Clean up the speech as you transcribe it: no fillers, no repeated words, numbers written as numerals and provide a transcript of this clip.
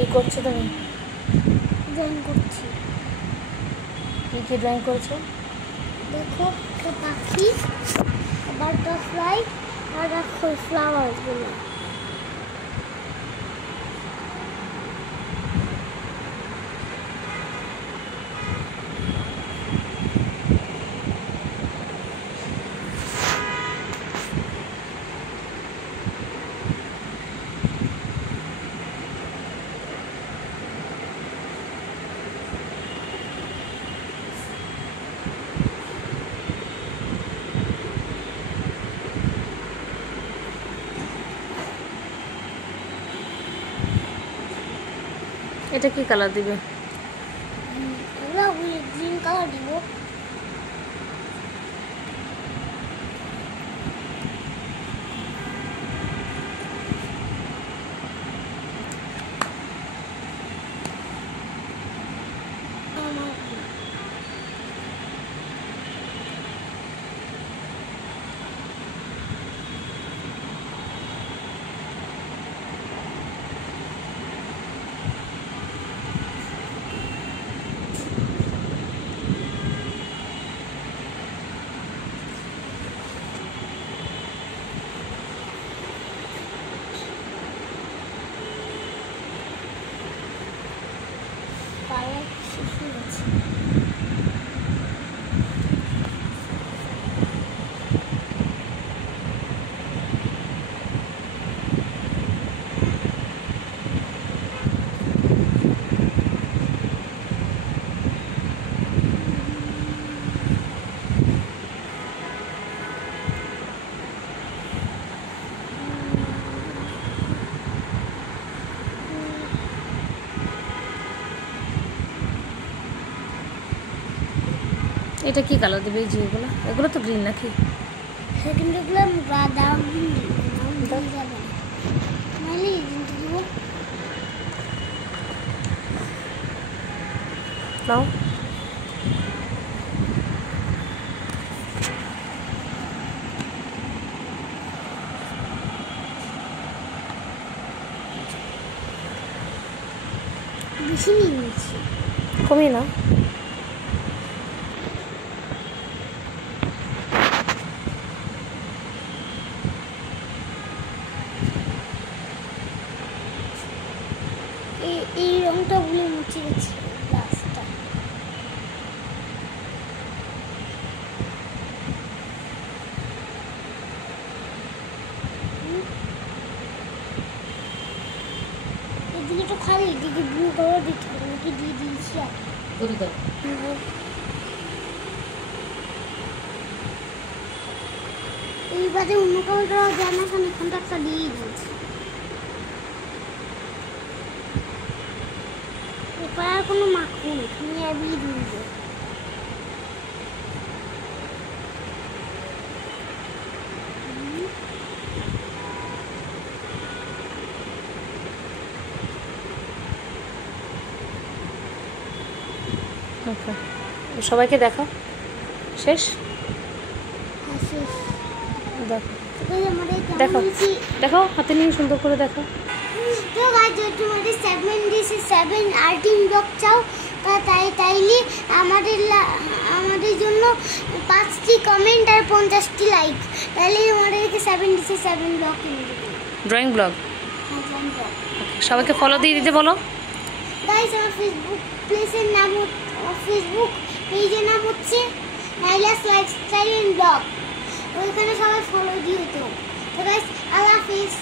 কি করছো তুমি? ড্রয়িং করছি। কি ড্রয়িং করছো? দেখো একটা পাখি, বাটারফ্লাই আর দেখো ফ্লাওয়ারগুলো। এটা কি কালার দিবে? এগুলো গ্রিন কালার দিব। কালার শেষ হয়ে গেছে। এটা কি কালার দিবে? এই যে এগুলো তো গ্রিন নাকি? সেকেন্ড এগুলো ডার্ক গ্রিন দিব, যাবে না নাহলে এই গ্রিনটা দিব। নাও। বেশি নিয়ে নিচ্ছি। কমিয়ে নাও। এই রংটা ভুলে মুছে গেছি গ্লাসটা। এদিকে তো খালি, এদিকে ব্লু কালার দিতে হবে নাকি? দিয়ে দিয়েছি আর এইবারে অন্য কালারটা জানা কেন, এখানটা একটা দিয়ে দিয়েছি। এরপর আর কোনো মাখুন, তুমি আবিয়ে দিবে। ওকে, সবাইকে দেখাও। শেষ? শেষ। দেখো দেখো দেখো, হাতে নিয়ে সুন্দর করে দেখো। তো গাইস যদি তোমাদের 7 আর্টিং ব্লগ চাও তাইলে আমাদের জন্য 5টি কমেন্ট আর 50টি লাইক, তাহলে আমাদেরকে 7 ব্লগ কিনে দেবে। Drawing blog. সবাইকে ফলো দিয়ে দিতে বলো। গাইস আমার ফেসবুক পেজের নাম হচ্ছে নাইলাস লাইফস্টাইল এন্ড ব্লগ, ওইখানে সবাই ফলো দিও। তো গাইস আল্লাহ হাফেজ।